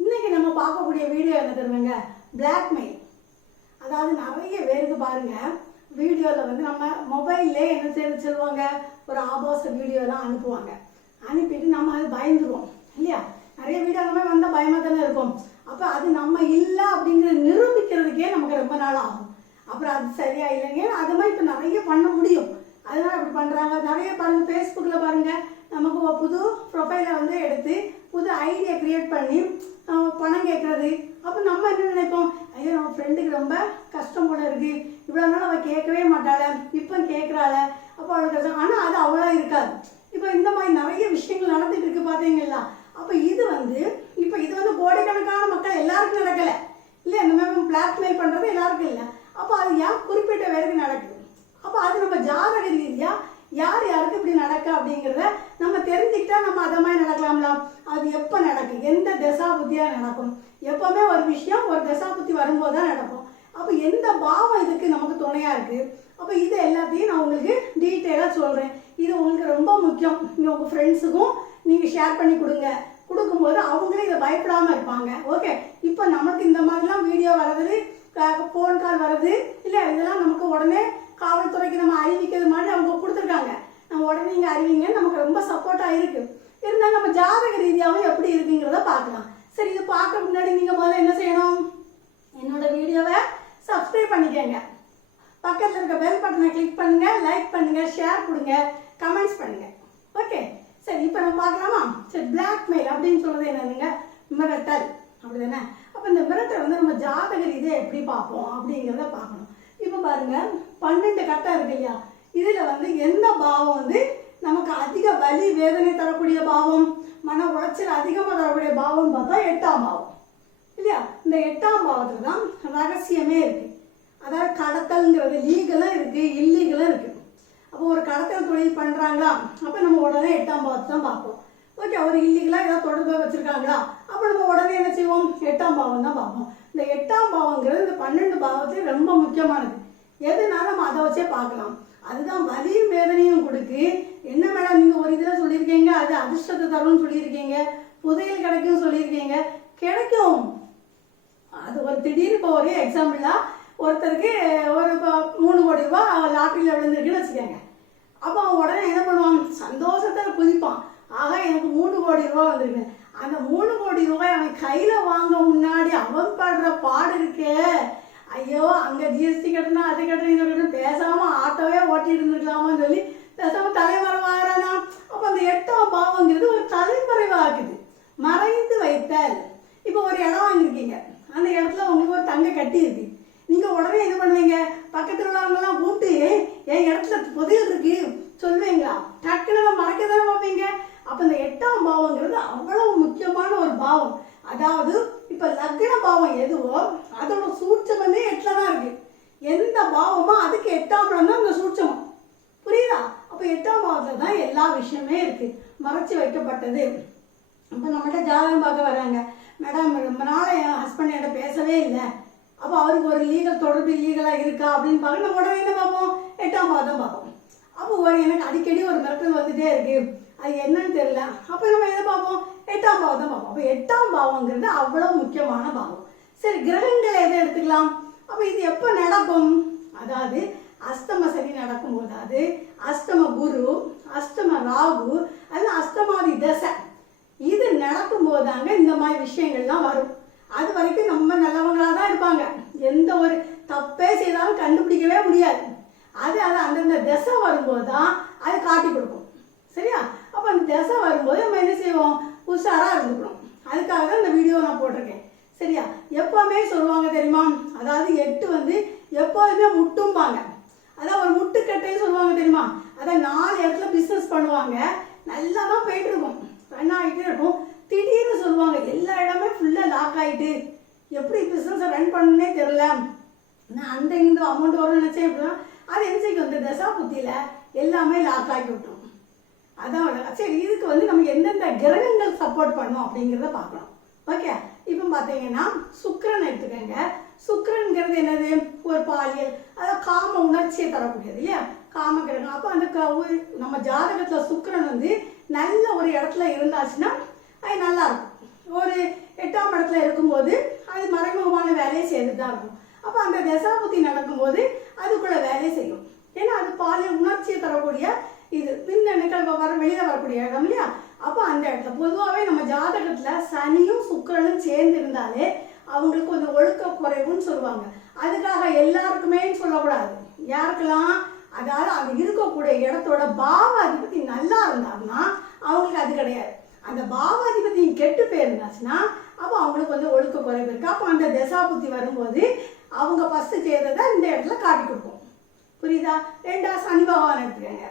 இன்னைக்கு நம்ம பார்க்கக்கூடிய வீடியோ என்ன தெரியுங்க, பிளாக்மெயில். அதாவது நிறைய பேருக்கு பாருங்க, வீடியோவில் வந்து நம்ம மொபைல்லே என்ன செய்ய சொல்லுவாங்க, ஒரு ஆபாச வீடியோலாம் அனுப்புவாங்க. அனுப்பிட்டு நம்ம அது பயந்துருவோம் இல்லையா? நிறைய வீடியோ அந்த மாதிரி வந்தால் பயமாக தானே இருக்கும். அப்போ அது நம்ம இல்லை அப்படிங்கிற நிரூபிக்கிறதுக்கே நமக்கு ரொம்ப நாள் ஆகும். அப்புறம் அது சரியா இல்லைங்க, அது மாதிரி இப்போ நிறைய பண்ண முடியும். அதனால அப்படி பண்ணுறாங்க. நிறைய பாருங்கள், ஃபேஸ்புக்கில் பாருங்கள், நமக்கு புது ப்ரொஃபைலை வந்து எடுத்து புது ஐடியா க்ரியேட் பண்ணி பணம் கேட்குறது. அப்போ நம்ம என்ன நினைப்போம், ஐயோ நம்ம ஃப்ரெண்டுக்கு ரொம்ப கஷ்டம் போல இருக்குது, இவ்வளோ நாள் அவள் கேட்கவே மாட்டாள, இப்போ கேட்குறாள, அப்போ அவளுக்கு கஷ்டம். ஆனால் அது அவ்வளோ இருக்காது. இப்போ இந்த மாதிரி நிறைய விஷயங்கள் நடந்துட்டு இருக்கு பார்த்தீங்களா? அப்போ இது வந்து கோடிக்கணக்கான மக்கள் எல்லாருக்கும் நடக்கலை இல்லையா? இந்த மாதிரி பிளாக்மெயில் பண்ணுறது எல்லாருக்கும் இல்லை. அப்போ அது ஏன் குறிப்பிட்ட பேருக்கு நடக்குது? அப்போ அது நம்ம ஜாதக ரீதியாக யார் யாருக்கு இப்படி நடக்க அப்படிங்கிறத நம்ம தெரிஞ்சுக்கிட்டா நம்ம அதை மாதிரி நடக்கலாம்ல. அது எப்போ நடக்கும், எந்த தசா புத்தியாக நடக்கும்? எப்போவுமே ஒரு விஷயம் ஒரு தசா புத்தி வரும்போது தான் நடக்கும். அப்போ எந்த பாவம் இதுக்கு நமக்கு துணையாக இருக்குது? அப்போ இது எல்லாத்தையும் நான் உங்களுக்கு டீட்டெயிலாக சொல்கிறேன். இது உங்களுக்கு ரொம்ப முக்கியம். நீங்கள் உங்கள் ஃப்ரெண்ட்ஸுக்கும் நீங்கள் ஷேர் பண்ணி கொடுக்கும்போது அவங்களே இதை பயப்படாமல் இருப்பாங்க. ஓகே, இப்போ நமக்கு இந்த மாதிரிலாம் வீடியோ வர்றது, ஃபோன் கால் வர்றது இல்லை, இதெல்லாம் நமக்கு உடனே காவல்துறைக்கு நம்ம அறிவிக்கிறது மாதிரி அவங்க கொடுத்துருக்காங்க. நம்ம உடனே நீங்கள் அறிவிங்க, நமக்கு ரொம்ப சப்போர்ட்டாக இருக்குது. இருந்தாலும் நம்ம ஜாதக ரீதியாகவும் எப்படி இருக்குங்கிறத பார்க்கலாம். சரி, இது பார்க்க முன்னாடி நீங்கள் முதல்ல என்ன செய்யணும், என்னோட வீடியோவை சப்ஸ்கிரைப் பண்ணிக்கோங்க, பக்கத்தில் இருக்க பெல் பட்டனை கிளிக் பண்ணுங்கள், லைக் பண்ணுங்கள், ஷேர் கொடுங்க, கமெண்ட்ஸ் பண்ணுங்கள். ஓகே, சரி இப்போ நம்ம பார்க்கலாமா? சரி, பிளாக்மெயில் அப்படின்னு சொல்கிறது என்னதுங்க, மிரட்டல் அப்படி தானே? அப்போ இந்த மிரட்டல் வந்து நம்ம ஜாதக ரீதியாக எப்படி பார்ப்போம் அப்படிங்கிறத பார்க்கணும். இப்போ பாருங்க, 12 கட்டம் இருக்கு இல்லையா? இதில் வந்து எந்த பாவம் வந்து நமக்கு அதிக வலி வேதனை தரக்கூடிய பாவம், மன உளைச்சல் அதிகமாக தரக்கூடிய பாவம் பார்த்தா 8ஆம் பாவம் இல்லையா? இந்த 8ஆம் பாவத்தில் தான் ரகசியமே இருக்கு. அதாவது கடத்தல்ங்கிறது லீகலாக இருக்குது, இல்லீகலாக இருக்குது. அப்போ ஒரு கடத்தல் தொழில் பண்ணுறாங்களா, அப்போ நம்ம உடனே 8ஆம் பாவத்தை தான் பார்ப்போம். ஓகே, ஒரு இல்லீகலாக ஏதாவது தொடர்பு வச்சுருக்காங்களா, அப்போ நம்ம உடனே என்ன செய்வோம், 8ஆம் பாவம் தான் பார்ப்போம். இந்த 8ஆம் பாவங்கிறது இந்த 12 பாவத்துலேயும் ரொம்ப முக்கியமானது. எதுனால நம்ம அதை வச்சே பார்க்கலாம். அதுதான் வலியும் வேதனையும் கொடுக்கு. என்ன மேடம் நீங்கள் ஒரு இதில் சொல்லியிருக்கீங்க, அது அதிர்ஷ்டத்தை தரும்னு சொல்லியிருக்கீங்க, புதையல் கிடைக்கும் சொல்லியிருக்கீங்க. கிடைக்கும். அது ஒரு திடீர்னு இப்போ ஒரு எக்ஸாம்பிளாக ஒருத்தருக்கு ஒரு 3 கோடி ரூபாய் லாட்டரியில் விழுந்துருக்குன்னு வச்சுக்கோங்க. அப்போ அவன் உடனே என்ன பண்ணுவான், சந்தோஷத்தில் குதிப்பான், ஆக எனக்கு 3 கோடி ரூபாய் வந்திருக்கு. அந்த 3 கோடி ரூபாய் அவன் கையில் வாங்க முன்னாடி அவன் படுற பாடு இருக்கே, ஐயோ அங்கே ஜிஎஸ்டி கட்டணும், அதை கட்டணும், இதை கட்டணும், பேசாமல் ஆட்டோவே ஓட்டிட்டு இருந்துருக்கலாமான்னு சொல்லி பேசாமல் தலைமறைவாகிறானா. அப்போ அந்த 8ஆம் பாவங்கிறது ஒரு தலைமறைவாகுது, மறைந்து வைத்தல். இப்போ ஒரு இடம் வாங்கியிருக்கீங்க, அந்த இடத்துல உங்களுக்கு ஒரு தங்க கட்டி இருக்கு. நீங்கள் உடனே என்ன பண்ணுவீங்க, பக்கத்தில் உள்ளவங்கெல்லாம் கூப்பிட்டு என் இடத்துல புதையல் இருக்கு சொல்லுவீங்களா? டக்குன்னு மறைக்க தானே பார்ப்பீங்க. அப்போ இந்த 8ஆம் பாவங்கிறது அவ்வளவு முக்கியமான ஒரு பாவம். அதாவது இப்போ லக்ன பாவம் எதுவோ அதோட சூட்சமே 8ல் தான் இருக்கு. எந்த பாவமோ அதுக்கு 8ஆம் இடம் தான் அந்த சூட்சமம். புரியுதா? அப்போ 8ஆம் பாவத்தில் தான் எல்லா விஷயமே இருக்கு, மறைச்சி வைக்கப்பட்டது. இப்போ நம்மகிட்ட ஜாதகம் பார்க்க வராங்க, மேடம் ரொம்ப நாள் என் ஹஸ்பண்ட் என்கிட்ட பேசவே இல்லை, அப்போ அவருக்கு ஒரு லீகல் தொடர்பு இல்லீகலாக இருக்கா அப்படின்னு பார்க்க நம்ம உடனே என்ன பார்ப்போம், 8ஆம் பாவம் தான் பார்ப்போம். அப்போ எனக்கு அடிக்கடி ஒரு மிரட்டல் வந்துட்டே இருக்கு, அது என்னன்னு தெரியல, அப்போ நம்ம எதை பார்ப்போம், 8ஆம் பாவம் தான் பார்ப்போம். அப்போ 8ஆம் பாவங்கிறது அவ்வளோ முக்கியமான பாவம். சரி, கிரகங்களை எதை எடுத்துக்கலாம்? அப்போ இது எப்போ நடக்கும்? அதாவது அஷ்டம சனி நடக்கும்போது, அது அஷ்டம குரு, அஷ்டம ராகு, அது அஷ்டமாதி தசை, இது நடக்கும்போது தாங்க இந்த மாதிரி விஷயங்கள்லாம் வரும். அது வரைக்கும் நம்ம நல்லவங்களாக தான் இருப்பாங்க, எந்த ஒரு தப்பே செய்தாலும் கண்டுபிடிக்கவே முடியாது. அது அந்தந்த தசை வரும்போது தான் அது காட்டி கொடுக்கும். சரியா? அப்போ அந்த தசை வரும்போது நம்ம என்ன செய்வோம், உஷாராக இருந்துக்கணும். அதுக்காக தான் இந்த வீடியோ நான் போட்டிருக்கேன். சரியா? எப்போவுமே சொல்லுவாங்க தெரியுமா, அதாவது 8 வந்து எப்போதுமே முட்டும்பாங்க. அதான் ஒரு முட்டுக்கட்டைன்னு சொல்லுவாங்க தெரியுமா? அதான் 4 இடத்துல பிஸ்னஸ் பண்ணுவாங்க, நல்லா தான் போயிட்டு இருக்கும், ரன் ஆகிட்டே இருக்கும். திடீர்னு சொல்லுவாங்க எல்லா இடமே ஃபுல்லாக லாக் ஆகிட்டு, எப்படி பிஸ்னஸை ரன் பண்ணனே தெரில, நான் அந்த இந்த அமௌண்ட் வரும்னு நினச்சேன். இப்படின்னா அது என்ன செய்யும், இந்த தசா புத்தியில் எல்லாமே லாக் ஆகி விட்டுரும். அதான் சரி, இதுக்கு வந்து நம்ம எந்தெந்த கிரகங்கள் சப்போர்ட் பண்ணோம் அப்படிங்கிறத பார்க்கணும். ஓகே, இப்போ பார்த்தீங்கன்னா சுக்கிரன் எடுத்துக்கோங்க. சுக்கிரன்கிறது என்னது, ஒரு பாலியல், அதாவது காம உணர்ச்சியை தரக்கூடியது இல்லையா, காம கிரகம். அப்போ அந்த நம்ம ஜாதகத்தில் சுக்கிரன் வந்து நல்ல ஒரு இடத்துல இருந்தாச்சுன்னா அது நல்லா இருக்கும். ஒரு 8ஆம் இடத்துல இடத்துல இருக்கும்போது அது மறைமுகமான வேலையை செய்துட்டு தான் இருக்கும். அப்போ அந்த தசாபுத்தி நடக்கும்போது அதுக்குள்ள வேலையை செய்யும். ஏன்னா அது பாலியல் உணர்ச்சியை தரக்கூடிய இது பின்னணிகள் வெளியில் வரக்கூடிய இடம் இல்லையா. அப்போ அந்த இடத்துல பொதுவாகவே நம்ம ஜாதகத்தில் சனியும் சுக்கிரனும் சேர்ந்து இருந்தாலே அவங்களுக்கு கொஞ்சம் ஒழுக்க குறைவுன்னு சொல்லுவாங்க. அதுக்காக எல்லாருக்குமே சொல்லக்கூடாது. யாருக்கெல்லாம் அதாவது அது இருக்கக்கூடிய இடத்தோட பாவாதிபதி நல்லா இருந்தாங்கன்னா அவங்களுக்கு அது கிடையாது. அந்த பாவாதிபதி கெட்டு போயிருந்தாச்சுன்னா அப்போ அவங்களுக்கு வந்து ஒழுக்க குறைவு இருக்கு. அப்போ அந்த தசாபுத்தி வரும்போது அவங்க ஃபர்ஸ்ட் செய்ததை இந்த இடத்துல காட்டி கொடுக்கும். புரியுதா? ரெண்டா சனி பகவான் எடுத்துக்கங்க.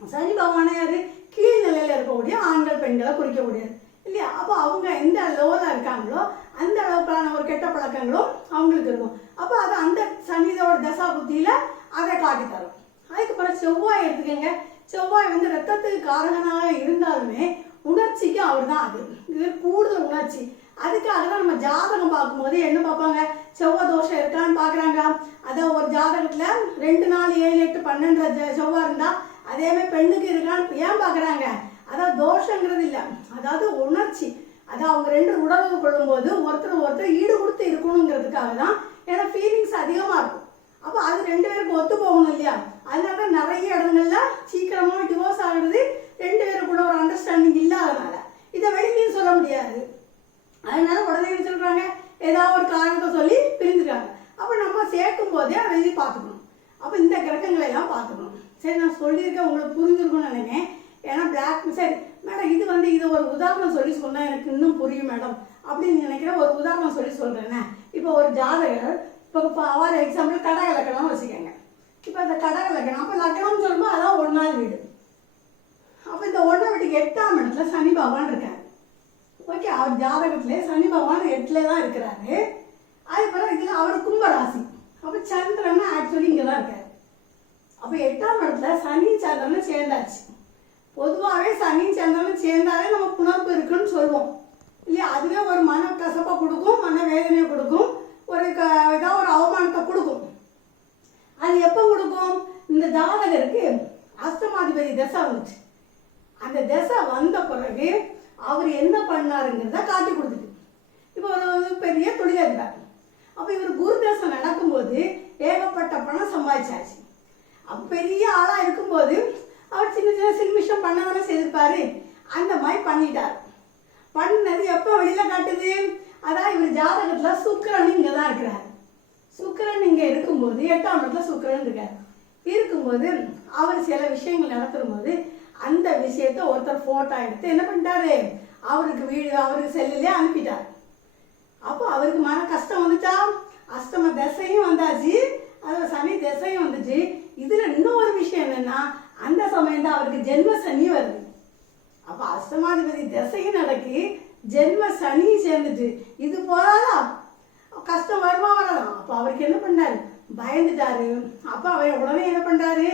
சனி பகவானை யாரு கீழ்நிலையில இருக்கக்கூடிய ஆண்கள் பெண்களை குறிக்கக்கூடியது இல்லையா. அப்போ அவங்க எந்த லெவல இருக்காங்களோ அந்த அளவுக்கான ஒரு கெட்ட பழக்கங்களும் அவங்களுக்கு இருக்கும். அப்போ அது அந்த சனியோட தசாபுத்தியில அதை காட்டி தரும். அதுக்கப்புறம் செவ்வாய் எடுத்துக்கங்க. செவ்வாய் வந்து ரத்தத்துக்கு காரகனாக இருந்தாலுமே உணர்ச்சிக்கு அவர் தான் அது. இது கூடுதல் உணர்ச்சி. அதுக்காக தான் நம்ம ஜாதகம் பார்க்கும்போது என்ன பார்ப்பாங்க, செவ்வாய் தோஷம் இருக்கான்னு பார்க்குறாங்க. அதான் ஒரு ஜாதகத்தில் 2, 4, 7, 8, 12 செவ்வாய் இருந்தால் அதே மாதிரி பெண்ணுக்கு இருக்கான்னு ஏன் பார்க்குறாங்க? அதாவது தோஷங்கிறது இல்லை, அதாவது உணர்ச்சி. அதான் அவங்க 2 உடலுறவு கொள்ளும்போது ஒருத்தர் ஈடு கொடுத்து இருக்கணுங்கிறதுக்காக தான். ஏன்னா ஃபீலிங்ஸ் அதிகமாக இருக்கும். அப்போ அது 2 பேருக்கு ஒத்து போகணும் இல்லையா. அதனால நிறைய இடங்கள்ல சீக்கிரமாக டிவோர்ஸ் ஆகுறது 2 பேருக்குள்ள ஒரு அண்டர்ஸ்டாண்டிங் இல்லாதனால. இதை வெளியிலையும் சொல்ல முடியாது. அதனால உடனே சொல்றாங்க ஏதாவது ஒரு காரணத்தை சொல்லி பிரிஞ்சுட்டாங்க. அப்போ நம்ம சேர்க்கும் போதே அதை பார்த்துக்கணும். அப்போ இந்த கிரகங்களை எல்லாம் பார்த்துக்கணும். சரி, நான் சொல்லியிருக்கேன், உங்களுக்கு புரிஞ்சிருக்கும்னு நினைக்கிறேன். ஏன்னா பிளாக் சரி மேடம் இது ஒரு உதாரணம் சொல்லி சொன்னால் எனக்கு இன்னும் புரியும் மேடம் அப்படின்னு நினைக்கிறேன். ஒரு உதாரணம் சொல்லி சொல்கிறேன்னே. இப்போ ஒரு ஜாதகர் இப்போ அவர் எக்ஸாம்பிள் கடக லக்கணம் வச்சுக்கோங்க. இப்போ அந்த கடக லக்கணம் அப்போ லக்கணம்னு சொல்லும்போது அதான் 1ஆவது வீடு. அப்போ இந்த 1ஆம் வீட்டுக்கு 8ஆம் இடத்துல சனி பகவான் இருக்காரு. ஓகே, அவர் ஜாதகத்திலே சனி பகவான் 8ல தான் இருக்கிறாரு. அதுக்கப்புறம் இதில் அவர் கும்பராசி. அப்போ சந்திரன் ஆக்சுவலி இங்கே தான் இருக்காரு. அப்போ 8ஆம் இடத்துல சனி சந்திரன் சேர்ந்தாச்சு. பொதுவாகவே சனி சந்திரன் சேர்ந்தாலே நம்ம புணர்ப்பு இருக்குன்னு சொல்லுவோம் இல்லையா. அதுவே ஒரு மன கசப்பை கொடுக்கும், மன வேதனையை கொடுக்கும், ஒரு ஏதாவது ஒரு அவமானத்தை கொடுக்கும். அது எப்போ கொடுக்கும்? இந்த ஜாதகருக்கு அஷ்டமாதிபதி தசை வந்துச்சு. அந்த தசை வந்த பிறகு அவர் என்ன பண்ணாருங்கிறத காட்டி கொடுத்துட்டு இப்போ ஒரு பெரிய தொழிலதிபர். அப்போ இவர் குரு தசை நடக்கும்போது ஏகப்பட்ட பணம் சம்பாதிச்சாச்சு. அப்போ பெரிய ஆளாக இருக்கும்போது அவர் சின்ன சின்ன சில்மிஷம் பண்ணதானே செய்திருப்பாரு. அந்த மாதிரி பண்ணிட்டார். பண்ணது எப்போ வெளியில காட்டுது? அதான் இவர் ஜாதகத்தில் சுக்கிரன் இங்கே தான் இருக்கிறார். சுக்கிரன் இங்கே இருக்கும்போது 8ஆம் இடத்துல சுக்கிரன் இருக்கார். இருக்கும்போது அவர் சில விஷயங்கள் நடத்தும் போது அந்த விஷயத்த ஒருத்தர் போட்டோ எடுத்து என்ன பண்ணிட்டாரு, அவருக்கு அவருக்கு செல்லுலேயே அனுப்பிட்டார். அப்போ அவருக்கு மன கஷ்டம் வந்துச்சா. அஷ்டம தசையும் வந்தாச்சு, அதில் சனி தசையும் வந்துச்சு. இதுல இன்னொரு விஷயம் என்னன்னா அந்த சமயம் தான் அவருக்கு ஜென்ம சனி வருது. அப்போ அஷ்டமாதிபதி தசையும் நடக்கு, ஜென்ம சனியும் சேர்ந்துட்டு இது போதாதா, கஷ்டம் வருமா வரலாம். அப்போ அவருக்கு என்ன பண்ணாரு, பயந்துட்டாரு. அப்போ அவர் உடனே என்ன பண்றாரு,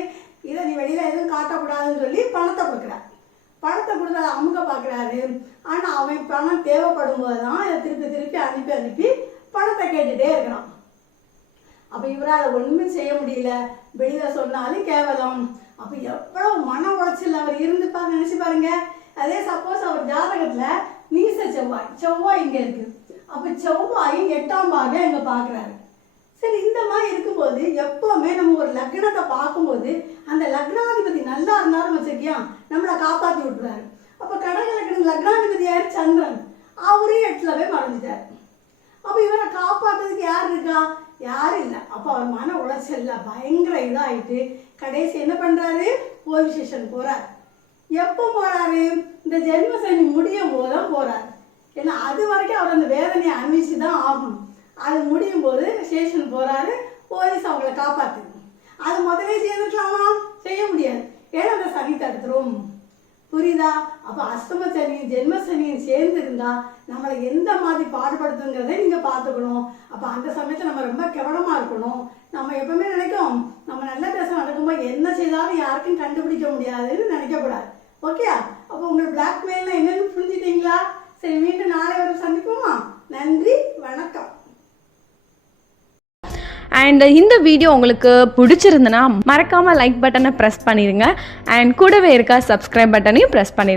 இதை நீ வெளியில எதுவும் காட்டக்கூடாதுன்னு சொல்லி பணத்தை கொடுக்குறாரு. பணத்தை கொடுத்து அதை அமுக பார்க்குறாரு. ஆனால் அவன் பணம் தேவைப்படும் போது தான் இதை திருப்பி அனுப்பி பணத்தை கேட்டுட்டே இருக்கிறான். அப்போ இவரால் ஒன்றுமே செய்ய முடியல, வெளியில சொன்னாலும் கேவலம். அப்போ எவ்வளவு மன உளைச்சல் அவர் இருந்துப்பாரு நினைச்சு பாருங்க. அதே சப்போஸ் அவர் ஜாதகத்துல நீச செவ்வாய் இங்க இருக்கு. அப்போ செவ்வாய் 8ஆம் பாகம் இங்க பாக்குறாரு. சரி, இந்த மாதிரி இருக்கும்போது எப்பவுமே நம்ம ஒரு லக்னத்தை பார்க்கும்போது அந்த லக்னாதிபதி நல்லா இருந்தாலும் வச்சிருக்கியா நம்மளை காப்பாற்றி விட்டுறாரு. அப்போ கடக லக்னம் லக்னாதிபதி யாரு, சந்திரன். அவரே 8ல போய் மறைஞ்சிட்டாரு. அப்போ இவரை காப்பாற்றுறதுக்கு யார் இருக்கா, யாரும் இல்லை. அப்போ அவர் மன உளைச்சல்ல பயங்கர இதாகிட்டு கடைசி என்ன பண்றாரு, போலீஸ் ஸ்டேஷன் போறாரு. எப்போ போறாரு, இந்த ஜென்ம சனி முடியும் போதுதான் போறாரு. ஏன்னா அது வரைக்கும் அவர் அந்த வேதனையை அனுபவிச்சு தான் ஆகணும். அது முடியும் போது ஸ்டேஷன் போறாரு, போலீஸ் அவங்கள காப்பாத்துது. அது முதலே செய்திருக்கலாமா, செய்ய முடியாது. ஏன்னா அந்த சனி தடுத்துரும். புரியுதா? அப்போ அஷ்டம சனியும் ஜென்ம சனியும் சேர்ந்து இருந்தா நம்மளை எந்த மாதிரி பாடுபடுத்துங்கிறத நீங்க பார்த்துக்கணும். அப்போ அந்த சமயத்தில் நம்ம ரொம்ப கவனமா இருக்கணும். நம்ம எப்பவுமே நினைக்கும் நம்ம நல்ல பேச நடக்கும்போது என்ன செய்தாலும் யாருக்கும் கண்டுபிடிக்க முடியாதுன்னு நினைக்கக்கூடாது. ஓகே, அப்போ உங்களுக்கு பிளாக்மெயில்னா என்னன்னு புரிஞ்சுட்டீங்களா? சரி, மீண்டும் நாளை ஒரு சந்திப்போமா? நன்றி, வணக்கம். அண்ட் இந்த வீடியோ உங்களுக்கு பிடிச்சிருந்துன்னா மறக்காமல் லைக் பட்டனை ப்ரெஸ் பண்ணிடுங்க. அண்ட் கூடவே இருக்க சப்ஸ்கிரைப் பட்டனையும் ப்ரெஸ் பண்ணிடுங்க.